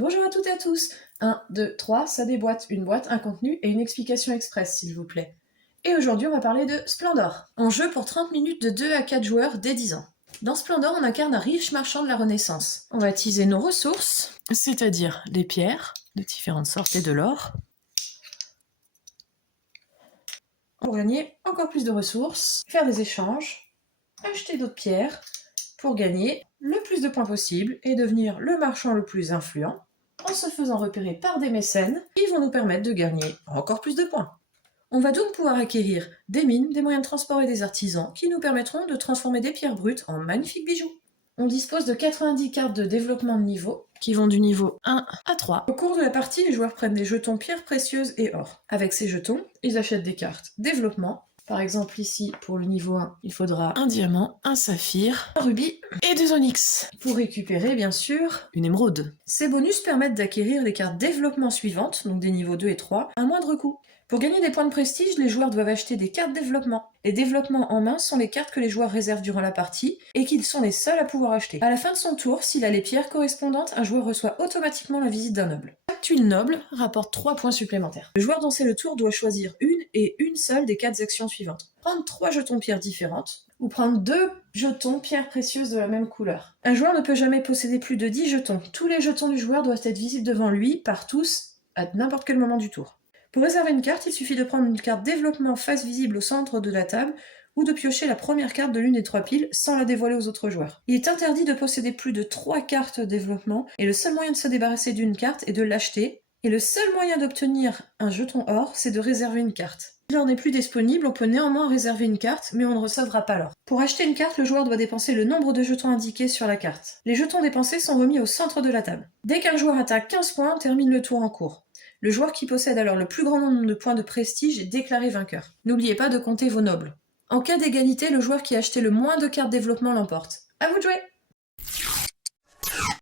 Bonjour à toutes et à tous. 1, 2, 3, ça déboîte. Une boîte, un contenu et une explication express, s'il vous plaît. Et aujourd'hui, on va parler de Splendor. En jeu pour 30 minutes de 2 à 4 joueurs dès 10 ans. Dans Splendor, on incarne un riche marchand de la Renaissance. On va utiliser nos ressources, c'est-à-dire des pierres de différentes sortes et de l'or, pour gagner encore plus de ressources, faire des échanges, acheter d'autres pierres, pour gagner le plus de points possible et devenir le marchand le plus influent, en se faisant repérer par des mécènes qui vont nous permettre de gagner encore plus de points. On va donc pouvoir acquérir des mines, des moyens de transport et des artisans qui nous permettront de transformer des pierres brutes en magnifiques bijoux. On dispose de 90 cartes de développement de niveau, qui vont du niveau 1 à 3. Au cours de la partie, les joueurs prennent des jetons pierres précieuses et or. Avec ces jetons, ils achètent des cartes développement. Par exemple ici, pour le niveau 1, il faudra un diamant, un saphir, un rubis et des onyx. Pour récupérer, bien sûr, une émeraude. Ces bonus permettent d'acquérir les cartes développement suivantes, donc des niveaux 2 et 3, à moindre coût. Pour gagner des points de prestige, les joueurs doivent acheter des cartes développement. Les développements en main sont les cartes que les joueurs réservent durant la partie et qu'ils sont les seuls à pouvoir acheter. À la fin de son tour, s'il a les pierres correspondantes, un joueur reçoit automatiquement la visite d'un noble. Chaque tuile noble rapporte 3 points supplémentaires. Le joueur dont c'est le tour doit choisir une et une seule des 4 actions suivantes. Prendre 3 jetons pierres différentes ou prendre 2 jetons pierres précieuses de la même couleur. Un joueur ne peut jamais posséder plus de 10 jetons. Tous les jetons du joueur doivent être visibles devant lui par tous à n'importe quel moment du tour. Pour réserver une carte, il suffit de prendre une carte développement face visible au centre de la table ou de piocher la première carte de l'une des 3 piles sans la dévoiler aux autres joueurs. Il est interdit de posséder plus de 3 cartes développement et le seul moyen de se débarrasser d'une carte est de l'acheter. Et le seul moyen d'obtenir un jeton or, c'est de réserver une carte. Si l'or n'est plus disponible, on peut néanmoins réserver une carte, mais on ne recevra pas l'or. Pour acheter une carte, le joueur doit dépenser le nombre de jetons indiqués sur la carte. Les jetons dépensés sont remis au centre de la table. Dès qu'un joueur atteint 15 points, on termine le tour en cours. Le joueur qui possède alors le plus grand nombre de points de prestige est déclaré vainqueur. N'oubliez pas de compter vos nobles. En cas d'égalité, le joueur qui a acheté le moins de cartes développement l'emporte. À vous de jouer!